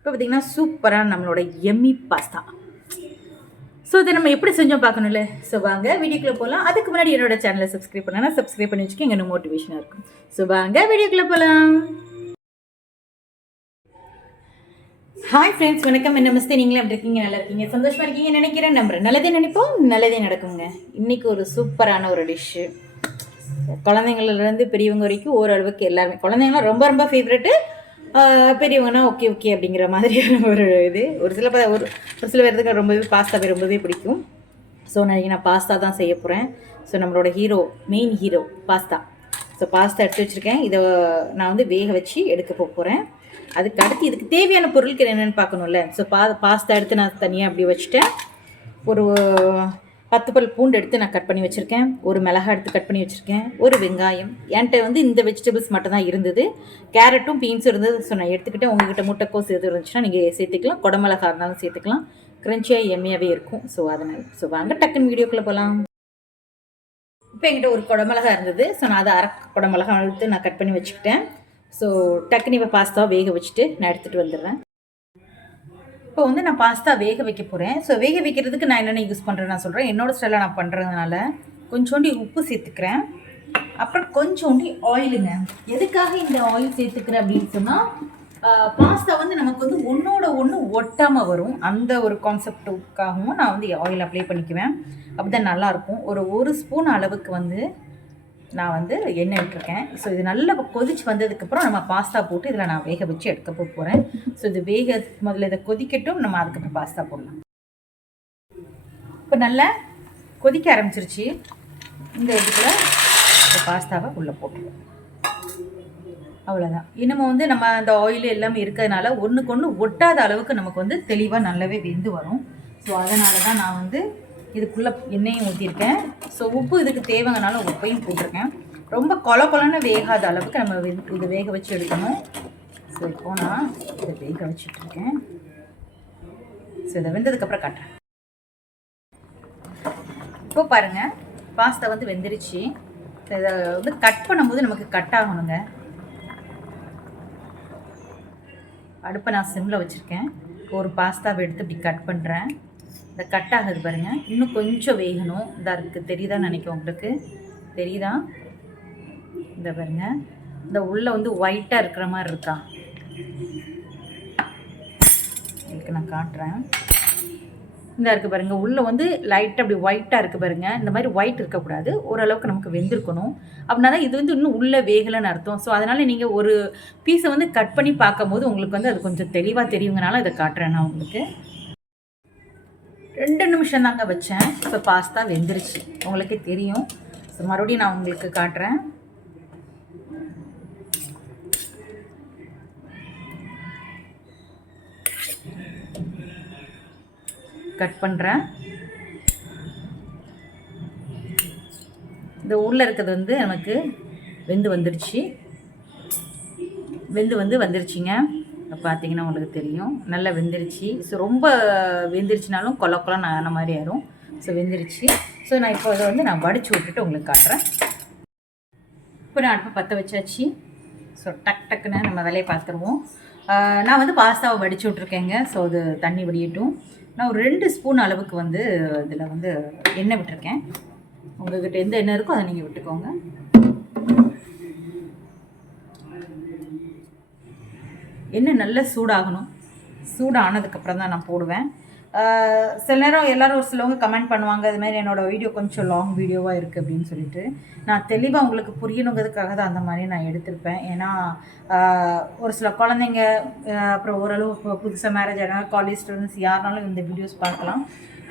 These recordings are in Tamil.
இப்போ பார்த்திங்கன்னா சூப்பரான நம்மளோட எம்மி பாஸ்தா. ஸோ இதை நம்ம எப்படி செஞ்சோம் பார்க்கணும்ல. ஸோ வாங்க வீடியோக்குள்ளே போகலாம். அதுக்கு முன்னாடி என்னோட சேனலை சப்ஸ்கிரைப் பண்ணலாம். சப்ஸ்கிரைப் பண்ணி வச்சுக்கோங்க, இன்னும் மோட்டிவேஷனாக இருக்கும். ஸோ வாங்க வீடியோக்குள்ளே போகலாம். ஹாய் ஃப்ரெண்ட்ஸ், வணக்கம், நமஸ்தே. நீங்களும் எப்படி இருக்கீங்க? நல்லா இருக்கீங்க, சந்தோஷமாக இருக்கீங்க நினைக்கிறேன், நம்புறேன். நல்லதே நினைப்போம், நல்லதே நடக்குங்க. இன்றைக்கி ஒரு சூப்பரான ஒரு டிஷ்ஷு. குழந்தைங்கள்லேருந்து பெரியவங்க வரைக்கும் ஓரளவுக்கு எல்லாருமே, குழந்தைங்களாம் ரொம்ப ரொம்ப ஃபேவரெட்டு, பெரியவங்கன்னா ஓகே ஓகே அப்படிங்கிற மாதிரியான ஒரு இது. ஒரு சில பேருக்கு ரொம்பவே பாஸ்தா ரொம்பவே பிடிக்கும். ஸோ நான் பாஸ்தா தான் செய்ய போகிறேன். ஸோ நம்மளோட main hero pasta. So pasta எடுத்து வச்சுருக்கேன். இதை நான் வந்து வேக வச்சு எடுக்க போகிறேன். அதுக்கு அடுத்து இதுக்கு தேவையான பொருட்கள் என்னென்னு பார்க்கணும்ல. ஸோ பாஸ்தா எடுத்து நான் தனியாக அப்படி வச்சுட்டேன். ஒரு 10 பல் பூண்டு எடுத்து நான் கட் பண்ணி வச்சுருக்கேன். ஒரு மிளகாய் எடுத்து கட் பண்ணி வச்சுருக்கேன். ஒரு வெங்காயம். என்கிட்ட வந்து இந்த வெஜிடபிள்ஸ் மட்டும் தான் இருந்தது. கேரட்டும் பீன்ஸும் இருந்தது. ஸோ நான் எடுத்துக்கிட்டேன். உங்கள்கிட்ட முட்டைக்கோஸ் எது இருந்துச்சுன்னா நீங்கள் சேர்த்துக்கலாம். குடமிளகா இருந்தாலும் சேர்த்துக்கலாம். கிரன்ச்சியாக எம்மியாகவே இருக்கும். ஸோ அதனால் வாங்க டக்குன்னு வீடியோக்குள்ளே போகலாம். இப்போ என்கிட்ட ஒரு குடமிளகா இருந்தது. ஸோ நான் அதை குடமிளகா எடுத்து நான் கட் பண்ணி வச்சுக்கிட்டேன். ஸோ டக்குன்னு இப்போ பாஸ்தா வேக வச்சுட்டு நான் எடுத்துகிட்டு வந்துடுறேன். இப்போ வந்து நான் பாஸ்தா வேக வைக்க போகிறேன். ஸோ வேக வைக்கிறதுக்கு நான் என்னென்ன யூஸ் பண்ணுறேன்னு நான் சொல்கிறேன். என்னோடய ஸ்டைலில் நான் பண்ணுறதுனால கொஞ்சோண்டி உப்பு சேர்த்துக்கிறேன். அப்புறம் கொஞ்சோண்டி ஆயிலுங்க. எதுக்காக இந்த ஆயில் சேர்த்துக்கிறேன் அப்படின்னு சொன்னால், பாஸ்தா வந்து நமக்கு வந்து ஒன்றோட ஒன்று ஒட்டாமல் வரும். அந்த ஒரு கான்செப்டுக்காகவும் நான் வந்து ஆயில் அப்ளை பண்ணிக்குவேன். அப்படி தான் நல்லாயிருக்கும். ஒரு ஸ்பூன் அளவுக்கு வந்து நான் வந்து எண்ணெய் விட்டுருக்கேன். ஸோ இது நல்லா கொதிச்சு வந்ததுக்கப்புறம் நம்ம பாஸ்தா போட்டு இதில் நான் வேக வச்சு எடுக்க போகிறேன். ஸோ இது முதல்ல இதை கொதிக்கட்டும், நம்ம அதுக்கப்புறம் பாஸ்தா போடலாம். இப்போ நல்லா கொதிக்க ஆரம்பிச்சிருச்சு. இந்த இதுக்குள்ள இந்த பாஸ்தாவை உள்ளே போட்டுருவோம். அவ்வளோதான். இன்னமும் வந்து நம்ம அந்த ஆயில் எல்லாமே இருக்கிறதுனால ஒன்றுக்கு ஒன்று ஒட்டாத அளவுக்கு நமக்கு வந்து தெளிவாக நல்லாவே வெந்து வரும். ஸோ அதனால தான் நான் வந்து இதுக்குள்ளே எண்ணெயும் ஊற்றிருக்கேன். ஸோ உப்பு இதுக்கு தேவைங்கனால உப்பையும் போட்டிருக்கேன். ரொம்ப கொலன்னு வேகாத அளவுக்கு நம்ம இதை வேக வச்சு எடுக்கணும். ஸோ இப்போ நான் இதை வேக வச்சுட்ருக்கேன். ஸோ இதை வெந்ததுக்கப்புறம் காட்டுறேன். இப்போ பாருங்கள், பாஸ்தா வந்து வெந்துருச்சு. இதை வந்து கட் பண்ணும்போது நமக்கு கட் ஆகணுங்க. அடுப்பை நான் சிம்மில் வச்சுருக்கேன். ஒரு பாஸ்தாவை எடுத்து இப்படி கட் பண்ணுறேன். இந்த கட் ஆகுது பாருங்கள், இன்னும் கொஞ்சம் வேகணும். இதாக இருக்குது, தெரியுதான்னு நினைக்கிறேன். உங்களுக்கு தெரியுதா? இந்த பாருங்க, இந்த உள்ளே வந்து ஒயிட்டாக இருக்கிற மாதிரி இருக்கா, இதுக்கு நான் காட்டுறேன். இந்த இருக்குது பாருங்கள், உள்ளே வந்து லைட்டாக அப்படி ஒயிட்டாக இருக்குது பாருங்கள். இந்த மாதிரி ஒயிட் இருக்கக்கூடாது, ஓரளவுக்கு நமக்கு வெந்திருக்கணும். அப்படின்னா தான் இது வந்து இன்னும் உள்ளே வேகலைன்னு அர்த்தம். ஸோ அதனால் நீங்கள் ஒரு பீஸை வந்து கட் பண்ணி பார்க்கும் போது உங்களுக்கு வந்து அது கொஞ்சம் தெளிவாக தெரியுங்கனால இதை காட்டுறேன் நான் உங்களுக்கு. 2 நிமிஷம் தாங்க வச்சேன். இப்போ பாஸ்தா வெந்துருச்சு, உங்களுக்கே தெரியும். ஸோ மறுபடியும் நான் உங்களுக்கு காட்டுறேன். கட் பண்ணுறேன். இந்த உள்ளே இருக்கிறது வந்து நமக்கு வந்துருச்சுங்க. பார்த்தீங்கன்னா உங்களுக்கு தெரியும், நல்லா வெந்துருச்சு. ஸோ ரொம்ப வெந்துருச்சுனாலும் கொலன்னு ஆன மாதிரி ஆயிரும். ஸோ வெந்துருச்சு. ஸோ நான் இப்போ அதை வந்து நான் வடித்து விட்டுட்டு உங்களுக்கு காட்டுறேன். இப்போ நான் அடுப்பை பற்ற வச்சாச்சு. ஸோ டக்குன்னு நம்ம வேலையை பார்த்துருவோம். நான் வந்து பாஸ்தாவை வடித்து விட்ருக்கேங்க. ஸோ அது தண்ணி வடியட்டும். நான் ஒரு 2 ஸ்பூன் அளவுக்கு வந்து இதில் வந்து எண்ணெய் விட்டுருக்கேன். உங்கள்கிட்ட எந்த எண்ணெய் இருக்கோ அதை நீங்கள் விட்டுக்கோங்க. எண்ணெய் நல்லா சூடாகணும். சூடானதுக்கப்புறம் தான் நான் போடுவேன். சில நேரம் எல்லோரும் ஒரு சிலவங்க கமெண்ட் பண்ணுவாங்க, இது மாதிரி என்னோடய வீடியோ கொஞ்சம் லாங் வீடியோவாக இருக்குது அப்படின்னு சொல்லிட்டு. நான் தெளிவாக உங்களுக்கு புரியணுங்கிறதுக்காக தான் அந்த மாதிரி நான் எடுத்திருப்பேன். ஏன்னா ஒரு சில குழந்தைங்க, அப்புறம் ஓரளவு புதுசாக மேரேஜ் ஆனால் காலேஜ் ஸ்டூடெண்ட்ஸ் யாருனாலும் இந்த வீடியோஸ் பார்க்கலாம்.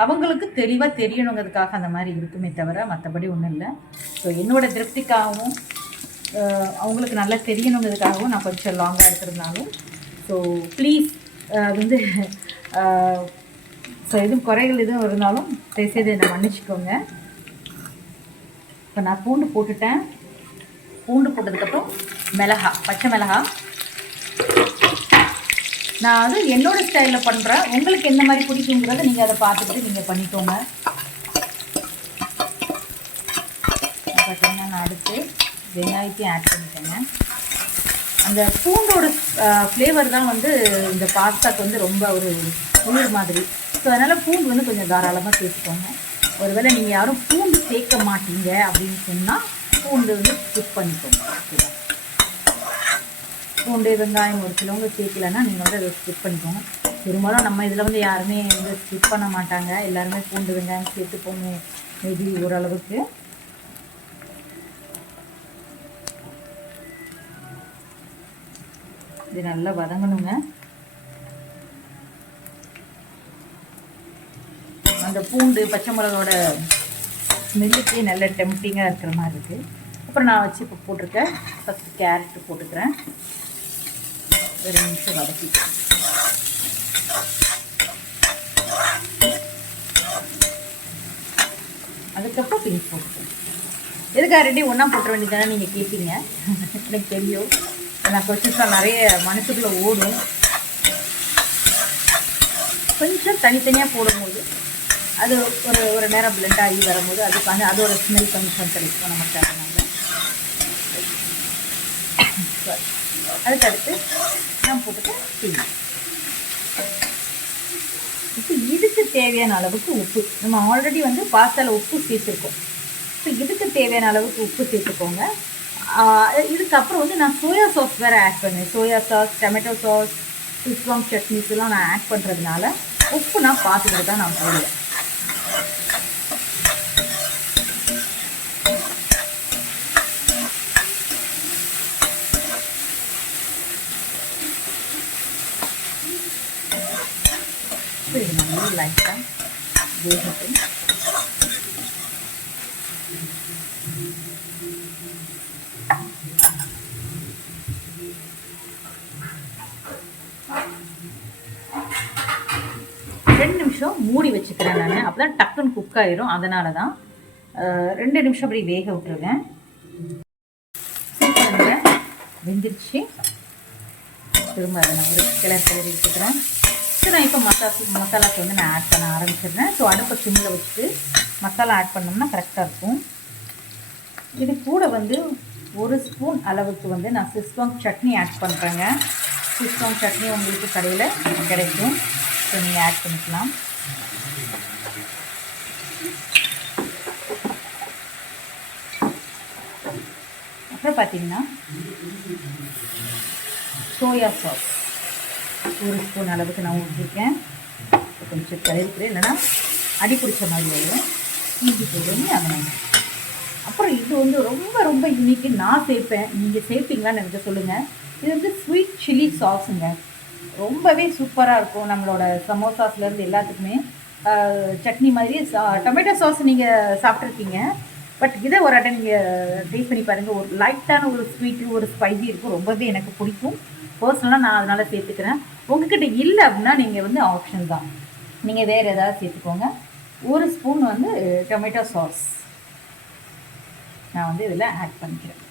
அவங்களுக்கு தெளிவாக தெரியணுங்கிறதுக்காக அந்த மாதிரி இருக்குமே தவிர மற்றபடி ஒன்றும் இல்லை. ஸோ என்னோடய திருப்திக்காகவும் அவங்களுக்கு நல்லா தெரியணுங்கிறதுக்காகவும் நான் கொஞ்சம் லாங்காக எடுத்துருந்தாலும், ஸோ ப்ளீஸ் வந்து ஸோ எதுவும் குறைகள் எதுவும் இருந்தாலும் தயவுசெய்து என்னை மன்னிச்சிக்கோங்க. இப்போ நான் பூண்டு போட்டுட்டேன். பூண்டு போட்டதுக்கப்புறம் பச்சை மிளகா. நான் வந்து என்னோடய ஸ்டைலில் பண்ணுறேன். உங்களுக்கு எந்த மாதிரி பிடிக்குங்கிறத நீங்கள் அதை பார்த்துக்கிட்டு நீங்கள் பண்ணிக்கோங்க. பார்த்தீங்கன்னா நான் அடுத்து வெங்காயத்தையும் ஆட் பண்ணிட்டேங்க. அந்த பூண்டோட ஃப்ளேவர் தான் வந்து இந்த பாஸ்தாக்கு வந்து ரொம்ப ஒரு உயிர் மாதிரி. ஸோ அதனால் பூண்டு வந்து கொஞ்சம் தாராளமாக சேர்த்துக்கோங்க. ஒருவேளை நீங்கள் யாரும் பூண்டு சேர்க்க மாட்டீங்க அப்படின்னு சொன்னால் பூண்டு வந்து ஸ்கிப் பண்ணிக்கோங்க. ஓகேவா? பூண்டு வெங்காயம் ஒரு சிலவங்க சேர்க்கலைன்னா நீங்கள் வந்து அதை ஸ்கிப் பண்ணிக்கோங்க. பெரும்பாலும் நம்ம இதில் வந்து யாருமே வந்து ஸ்கிப் பண்ண மாட்டாங்க. எல்லாருமே பூண்டு வெங்காயம் சேர்த்துப்போங்க மேபி ஓரளவுக்கு. இது நல்லா வதங்கணுங்க. அந்த பூண்டு பச்சை மிளகாவோட ஸ்மெல்லுக்கே நல்ல டெம்ப்டிங்காக இருக்கிற மாதிரி இருக்குது. அப்புறம் நான் வச்சு இப்போ போட்டிருக்கேன். ஃபஸ்ட்டு கேரட்டு போட்டுக்கிறேன். 2 நிமிஷம் வதக்கிக்கிறேன். அதுக்கப்புறம் பீன்ஸ் போட்டுக்கிறேன். எதுக்காக ரெடி ஒன்றா போட்டுற வேண்டியதானே நீங்கள் கேட்பீங்க. எனக்கு தெரியும். நான் கொஸ்டின்ஸ்லாம் நிறைய மனசுக்குள்ளே ஓடும். கொஞ்சம் தனித்தனியாக போடும்போது அது ஒரு நேரம் பிளெண்ட் ஆகி வரும்போது அதுக்கான அதோட ஸ்மெல் கொஞ்சம் கிடைக்கும் நமக்கு. அதனால அதுக்கடுத்து நான் போட்டுட்டேன் பீன்ஸ். இப்போ இதுக்கு தேவையான அளவுக்கு உப்பு. நம்ம ஆல்ரெடி வந்து பாஸ்தாவில் உப்பு சேர்த்துருக்கோம். ஸோ இதுக்கு தேவையான அளவுக்கு உப்பு சேர்த்துக்கோங்க. இதுக்கப்புறம் வந்து நான் சோயா சாஸ் வேறு ஆட் பண்ணுவேன். சோயா சாஸ், டொமேட்டோ சாஸ், சிஸ்வாங் சட்னிஸ்லாம் நான் ஆட் பண்ணுறதுனால உப்பு நான் பார்த்துக்கிட்டு தான் நான் போடுவேன். இது நல்லா லைட்டாக வேகட்டும். மூடி வச்சுக்கிறேன் நான். அப்போ தான் டக்குன்னு குக் ஆயிரும். அதனால தான் 2 நிமிஷம் அப்படி வேக விட்டுருவேன். வெந்துருச்சு. திரும்ப அதை நான் ஒரு கிளறி எடுத்துக்கிறேன். ஸோ நான் இப்போ மசாலாக்கு வந்து நான் ஆட் பண்ண ஆரம்பிச்சிடுறேன். ஸோ அடுப்பை சிம்மில் வச்சுட்டு மசாலா ஆட் பண்ணோம்னா கரெக்டாக இருக்கும். இது கூட வந்து 1 ஸ்பூன் அளவுக்கு வந்து நான் சிஸ்வாங் சட்னி ஆட் பண்ணுறேங்க. சிஸ்வாங் சட்னி உங்களுக்கு கடையில் கிடைக்கும். ஸோ நீங்கள் ஆட் பண்ணிக்கலாம். அப்புறம் பார்த்தீங்கன்னா சோயா சாஸ் 1 ஸ்பூன் அளவுக்கு நான் ஊற்றிருக்கேன். கொஞ்சம் கலரிக்கிறேன், இல்லைன்னா அடி பிடிச்ச மாதிரி ஆயிடும். இஞ்சி போடுங்க அதனால். அப்புறம் இது வந்து ரொம்ப ரொம்ப யூனிக்கு. நான் சேர்ப்பேன், நீங்கள் சேர்ப்பீங்களான்னு எனக்கு சொல்லுங்கள். இது வந்து ஸ்வீட் சில்லி சாஸுங்க. ரொம்பவே சூப்பராக இருக்கும். நம்மளோட சமோசாஸ்லேருந்து எல்லாத்துக்குமே சட்னி மாதிரி. டொமேட்டோ சாஸ் நீங்கள் சாப்பிட்ருக்கீங்க, பட் இதை ஒரு அட்டை நீங்கள் டேஸ்ட் பண்ணி பாருங்கள். ஒரு லைட்டான ஒரு ஸ்வீட்டு, ஒரு ஸ்பைசி இருக்கும். ரொம்பவே எனக்கு பிடிக்கும். பர்சனலாக நான் அதனால் சேர்த்துக்கிறேன். உங்ககிட்ட இல்லை அப்படின்னா நீங்கள் வந்து ஆப்ஷன் தான், நீங்கள் வேறு ஏதாவது சேர்த்துக்கோங்க. 1 ஸ்பூன் வந்து டொமேட்டோ சாஸ் நான் வந்து இதில் ஆட் பண்ணிக்கிறேன்.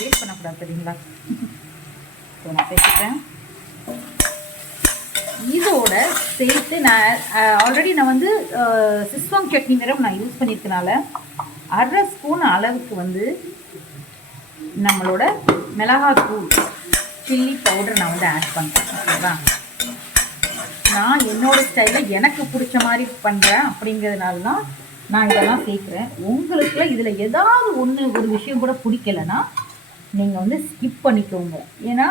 வேஸ்ட் பண்ணக்கூடாது சரிங்களா? ஸோ நான் சேர்த்துக்கிறேன். இதோட சேர்த்து நான் ஆல்ரெடி நான் வந்து சிஸ்வாங் சட்னி நிறம் நான் யூஸ் பண்ணியிருக்கனால 1/2 ஸ்பூன் அளவுக்கு வந்து நம்மளோட மிளகாத்தூள் சில்லி பவுடர் நான் வந்து ஆட் பண்ணுறேன். ஓகேவா? நான் என்னோடய ஸ்டைலில் எனக்கு பிடிச்ச மாதிரி பண்ணுறேன். அப்படிங்கிறதுனால தான் நான் இதெல்லாம் சேர்க்குறேன். உங்களுக்குள்ள இதில் ஏதாவது ஒரு விஷயம் கூட பிடிக்கலைன்னா நீங்கள் வந்து ஸ்கிப் பண்ணிக்கோங்க. ஏன்னா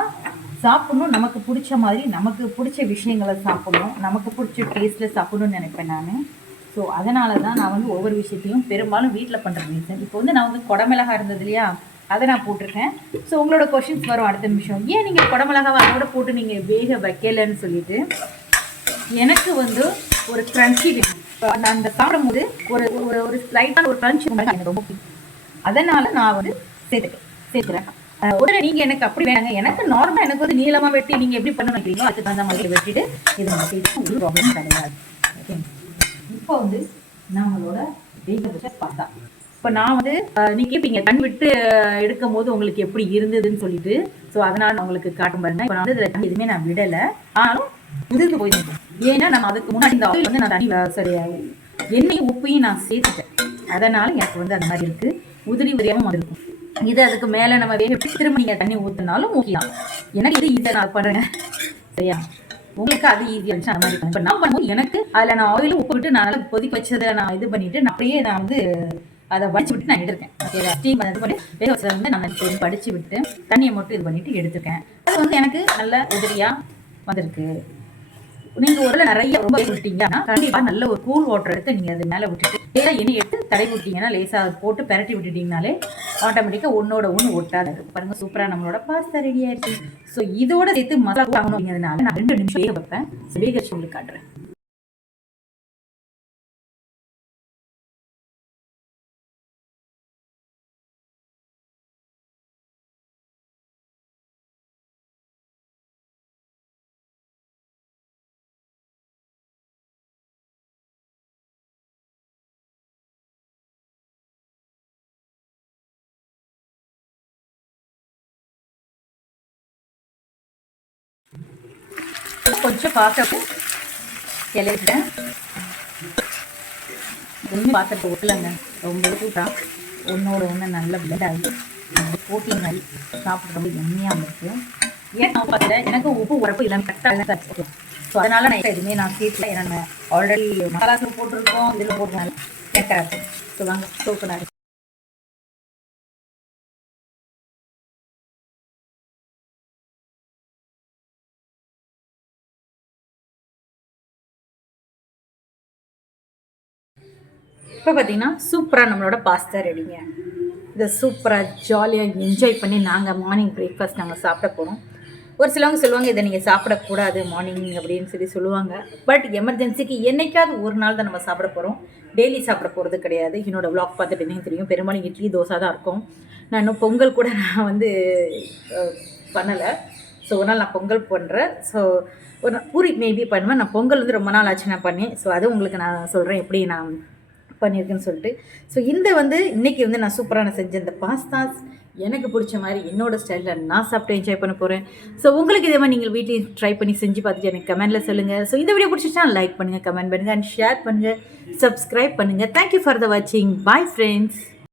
சாப்பிட்ணும், நமக்கு பிடிச்ச மாதிரி நமக்கு பிடிச்ச விஷயங்களை சாப்பிட்ணும், நமக்கு பிடிச்ச டேஸ்ட்டில் சாப்பிட்ணுன்னு நினைப்பேன் நான். ஸோ அதனால தான் நான் வந்து ஒவ்வொரு விஷயத்தையும் பெரும்பாலும் வீட்டில் பண்ணுற ரீசன். இப்போ வந்து நான் வந்து குடமிளகா இருந்தது இல்லையா, அதை நான் போட்டிருக்கேன். ஸோ உங்களோட கொஷின்ஸ் வரும் அடுத்த நிமிஷம், ஏன் நீங்கள் குடமிளகாவை அதோட போட்டு நீங்கள் வேக வைக்கலைன்னு சொல்லிட்டு. எனக்கு வந்து ஒரு க்ரன்ச்சி வேணும். அந்த சாப்பிடும்போது ஒரு ஸ்லைட்டான ஒரு க்ரன்ச்சி எனக்கு ரொம்ப பிடிக்கும். அதனால் நான் வந்து சேர்த்துக்கிறேன். உடனே நீங்கள் எனக்கு அப்படி வேணாங்க, எனக்கு நார்மலாக எனக்கு வந்து நீளமாக வெட்டி நீங்கள் எப்படி பண்ண வைக்கிறீங்களோ அதுக்கு தகுந்த மாதிரி வெட்டிட்டு இது நம்ம ஒரு ப்ராப்ளம் கிடையாது. ஓகே, இப்போ வந்து நம்மளோட வேக வச்ச பாஸ்தா. இப்போ நான் வந்து நீங்கள் கேட்பீங்க தண்ணி விட்டு எடுக்கும் போது உங்களுக்கு எப்படி இருந்ததுன்னு சொல்லிட்டு. ஸோ அதனால் நான் உங்களுக்கு காட்டும் பாருங்க. இப்போ நான் வந்து இதில் தண்ணி எதுவுமே நான் விடலை, ஆனாலும் உதிர்ந்து போயிருந்தேன். ஏன்னா நம்ம அதுக்கு முன்னாடி இந்த ஆயில் வந்து நான் தண்ணி எண்ணெயும் உப்பையும் நான் சேர்த்துட்டேன். அதனால் எனக்கு வந்து அந்த மாதிரி இருக்குது, உதிரியாகவும் வந்திருக்கும். இது அதுக்கு மேலே நம்ம வேக வச்சு திரும்ப நீங்கள் தண்ணி ஊற்றினாலும் ஊற்றிக்கலாம். எனக்கு இது ஈஸியாக நான் பண்ணுறேன். சரியா, உங்களுக்கு அது ஈஸியாக இருந்துச்சு அந்த மாதிரி. இப்போ நான் பண்ணும்போது எனக்கு அதில் நான் ஆயில் உப்பு விட்டு நான் நல்லா கொதிக்க வச்சதை நான் இது பண்ணிவிட்டு நான் அப்படியே நான் வந்து அதை வடிச்சு விட்டு நான் எடுத்துருக்கேன். ஓகே, ஸ்டீம் இது பண்ணி வேக வச்சதை வந்து நான் படித்து விட்டு தண்ணியை மட்டும் இது பண்ணிவிட்டு எடுத்துருக்கேன். அது வந்து எனக்கு நல்ல உதிரியாக வந்திருக்கு. நீங்கள் ஒரு நிறைய ரொம்ப விட்டீங்கன்னா கண்டிப்பாக நல்ல ஒரு கூல் வாட்டர் எடுத்து நீங்கள் அது மேலே விட்டுட்டு லேசாக எண்ணெய் எடுத்து தடை விட்டீங்கன்னா லேசாக போட்டு பெரட்டி விட்டுட்டீங்கனாலே ஆட்டோமேட்டிக்காக ஒன்னோட ஒன்று ஒட்டாது. பாருங்க, சூப்பராக நம்மளோட பாஸ்தா ரெடி ஆயிடுச்சு. ஸோ இதோட சேர்த்து மசாலா வாங்கணும் அப்படிங்கிறதுனால நான் 2 நிமிஷம் வேக வைப்பேன். வேக வச்சு உங்களுக்கு காட்டுறேன். கொஞ்சம் பாத்திரத்தை கிளறிட்டேன். ஒன்றும் பாத்திரத்தை ஒட்டலைங்க, ரொம்ப கூட்டாக ஒன்றோட ஒன்று நல்ல பிளட் ஆகி போட்டிங் ஆகி சாப்பிட்டு ரொம்ப எம்மையாக இருக்குது. ஏன் நான் பார்த்துட்டேன், எனக்கு உப்பு உரப்பு எல்லாமே கரெக்டாக தான் வச்சுருக்கேன். ஸோ அதனால் நான் எதுவுமே நான் சேர்த்துல ஏன்னா நம்ம ஆல்ரெடி மசாலாஸில் போட்டிருக்கோம், இதில் போட்டுனால கரெக்டாக இருக்கும். ஸோ வாங்க சூப்பராக. இப்போ பார்த்தீங்கன்னா சூப்பராக நம்மளோட பாஸ்தா ரெடிங்க. இதை சூப்பராக ஜாலியாக என்ஜாய் பண்ணி நாங்கள் மார்னிங் பிரேக்ஃபாஸ்ட் நாங்கள் சாப்பிட போகிறோம். ஒரு சிலவங்க சொல்லுவாங்க இதை நீங்கள் சாப்பிடக்கூடாது மார்னிங் அப்படின்னு சொல்லுவாங்க. பட் எமர்ஜென்சிக்கு என்றைக்காவது ஒரு நாள் தான் நம்ம சாப்பிட போகிறோம், டெய்லி சாப்பிட போகிறது கிடையாது. என்னோடய விளாக் பார்த்துட்டு எனக்கு தெரியும், பெரும்பாலும் இட்லி தோசை தான் இருக்கும். நான் இன்னும் பொங்கல் கூட நான் வந்து பண்ணலை. ஸோ ஒரு நாள் நான் பொங்கல் பண்ணுறேன். ஸோ ஒரு பூரி மேபி பண்ணுவேன். நான் பொங்கல் வந்து ரொம்ப நாள் ஆச்சு நான் பண்ணேன். ஸோ அது உங்களுக்கு நான் சொல்கிறேன் எப்படி நான் பண்ணியிருக்கேன்னு சொல்லிட்டு. ஸோ இந்த வந்து இன்றைக்கி வந்து நான் சூப்பராக செஞ்சேன் இந்த பாஸ்தாஸ் எனக்கு பிடிச்ச மாதிரி என்னோடய ஸ்டைலில் நான் சாப்பிட்டு என்ஜாய் பண்ண போகிறேன். ஸோ உங்களுக்கு இதே மாதிரி நீங்கள் வீட்லேயும் ட்ரை பண்ணி செஞ்சு பார்த்துட்டு எனக்கு கமெண்ட்டில் சொல்லுங்கள். ஸோ இந்த வீடியோ பிடிச்சிச்சா லைக் பண்ணுங்கள், கமெண்ட் பண்ணுங்கள் அண்ட் ஷேர் பண்ணுங்கள், சப்ஸ்கிரைப் பண்ணுங்கள். தேங்க்யூ ஃபார் த வாட்சிங். Bye friends.